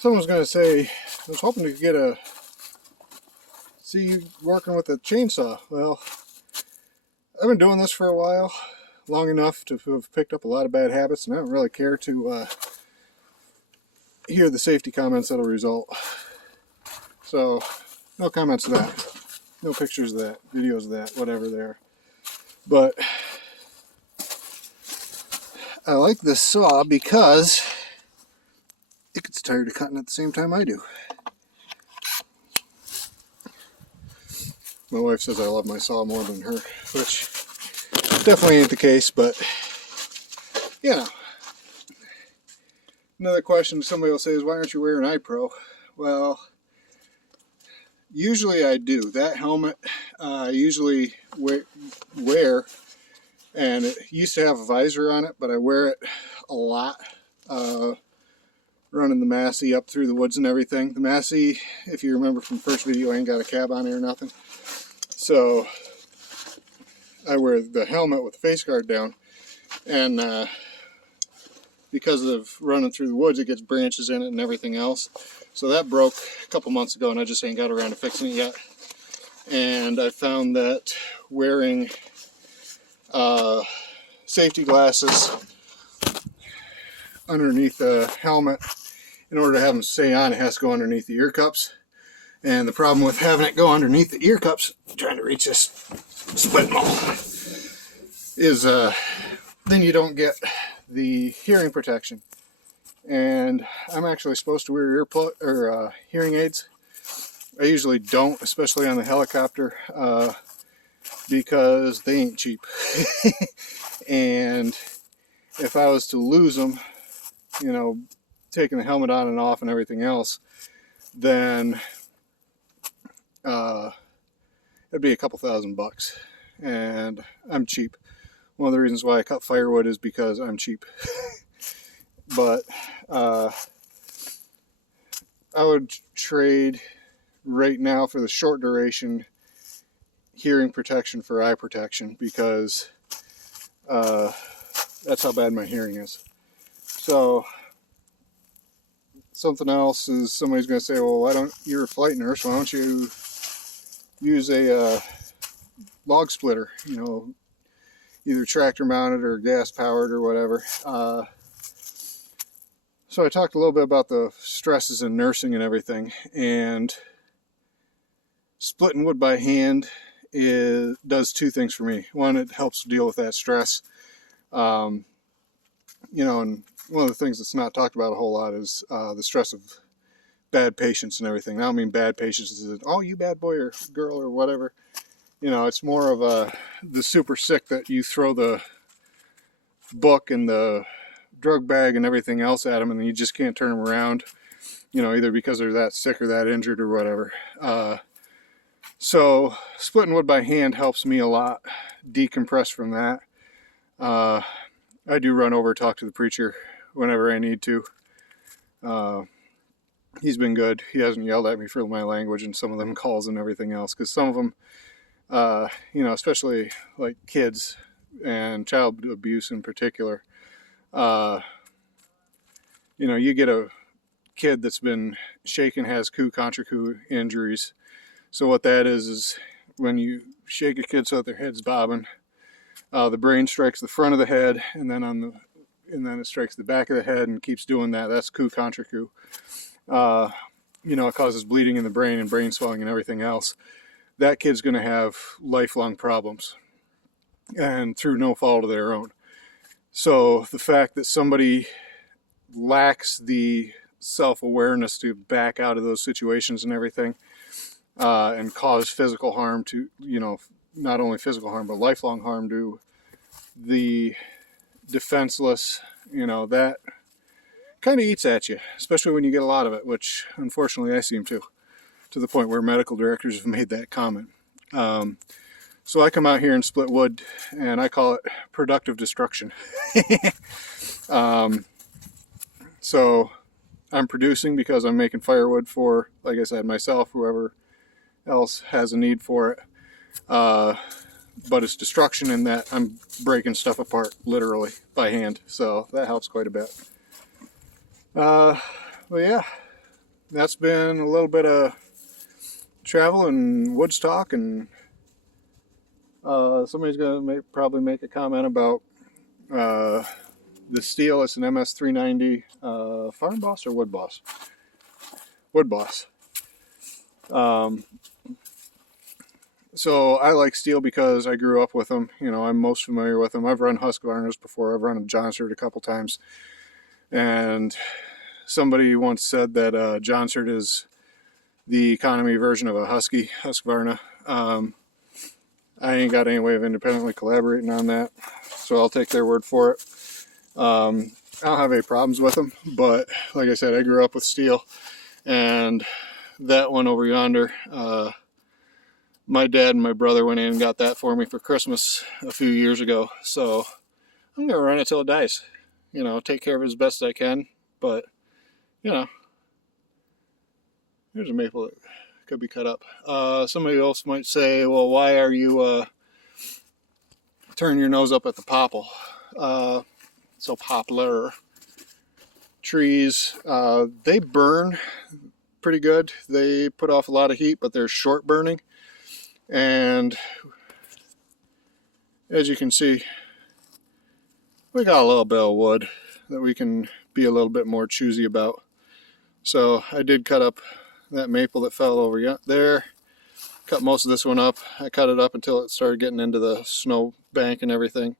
Someone's going to say, I was hoping to see you working with a chainsaw. Well, I've been doing this for a while, long enough to have picked up a lot of bad habits, and I don't really care to hear the safety comments that'll result. So, no comments of that. No pictures of that, videos of that, whatever they are. But I like this saw because it gets tired of cutting at the same time I do. My wife says I love my saw more than her, which definitely ain't the case, but you know. Another question somebody will say is, why aren't you wearing iPro? Well, usually I do. That helmet I usually wear, and it used to have a visor on it, but I wear it a lot. Running the Massey up through the woods and everything. The Massey, if you remember from the first video, ain't got a cab on it or nothing. So I wear the helmet with the face guard down, and because of running through the woods, it gets branches in it and everything else. So that broke a couple months ago, and I just ain't got around to fixing it yet. And I found that wearing safety glasses underneath the helmet, in order to have them stay on, it has to go underneath the ear cups. And the problem with having it go underneath the ear cups, trying to reach this split maul, is then you don't get the hearing protection. And I'm actually supposed to wear hearing aids. I usually don't, especially on the helicopter, because they ain't cheap. And if I was to lose them, you know, taking the helmet on and off and everything else, then it'd be a couple $1,000, and I'm cheap. One of the reasons why I cut firewood is because I'm cheap. But I would trade right now for the short duration hearing protection for eye protection, because that's how bad my hearing is. So something else is, somebody's going to say, well, you're a flight nurse, why don't you use a log splitter, you know, either tractor mounted or gas powered or whatever. So I talked a little bit about the stresses in nursing and everything, and splitting wood by hand does two things for me. One, it helps deal with that stress. You know, and one of the things that's not talked about a whole lot is the stress of bad patients and everything. I don't mean bad patients as, oh, you bad boy or girl or whatever. You know, it's more of the super sick that you throw the book and the drug bag and everything else at them, and you just can't turn them around, you know, either because they're that sick or that injured or whatever. So splitting wood by hand helps me a lot decompress from that. I do run over, talk to the preacher whenever I need to. He's been good. He hasn't yelled at me for my language and some of them calls and everything else, because some of them, you know, especially like kids and child abuse in particular, you know, you get a kid that's been shaken, has coup contra coup injuries. So what that is when you shake a kid so that their head's bobbing, the brain strikes the front of the head, and then it strikes the back of the head and keeps doing that. That's coup contra coup. You know, it causes bleeding in the brain and brain swelling and everything else. That kid's going to have lifelong problems, and through no fault of their own. So the fact that somebody lacks the self-awareness to back out of those situations and everything, and cause physical harm to, you know, not only physical harm, but lifelong harm to the defenseless, you know, that kind of eats at you, especially when you get a lot of it, which unfortunately I seem to the point where medical directors have made that comment. So I come out here and split wood, and I call it productive destruction. So I'm producing because I'm making firewood for, like I said, myself, whoever else has a need for it. But it's destruction in that I'm breaking stuff apart literally by hand, so that helps quite a bit. Well, yeah, that's been a little bit of travel and woods talk, and somebody's gonna probably make a comment about uh, the steel. It's an MS390 Farm Boss or Wood Boss? Wood Boss. So I like steel because I grew up with them. You know, I'm most familiar with them. I've run Husqvarnas before. I've run a Johnsert a couple times. And somebody once said that Johnsert is the economy version of a Husqvarna. I ain't got any way of independently collaborating on that, so I'll take their word for it. I don't have any problems with them, but like I said, I grew up with steel, and that one over yonder, my dad and my brother went in and got that for me for Christmas a few years ago, so I'm gonna run it till it dies. You know, take care of it as best I can, but you know, here's a maple that could be cut up. Somebody else might say, well, why are you turning your nose up at the popple? So poplar trees, they burn pretty good. They put off a lot of heat, but they're short burning. And as you can see, we got a little bit of wood that we can be a little bit more choosy about. So I did cut up that maple that fell over there. Cut most of this one up. I cut it up until it started getting into the snow bank and everything.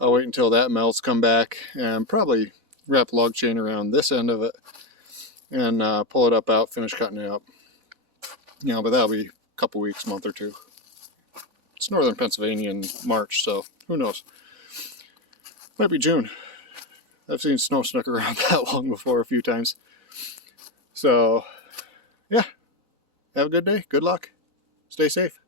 I'll wait until that melts, come back, and probably wrap log chain around this end of it and pull it up out, finish cutting it up. You know, but that'll be a couple weeks, month or two. It's northern Pennsylvania in March, so who knows? Might be June. I've seen snow snuck around that long before a few times. So, yeah. Have a good day. Good luck. Stay safe.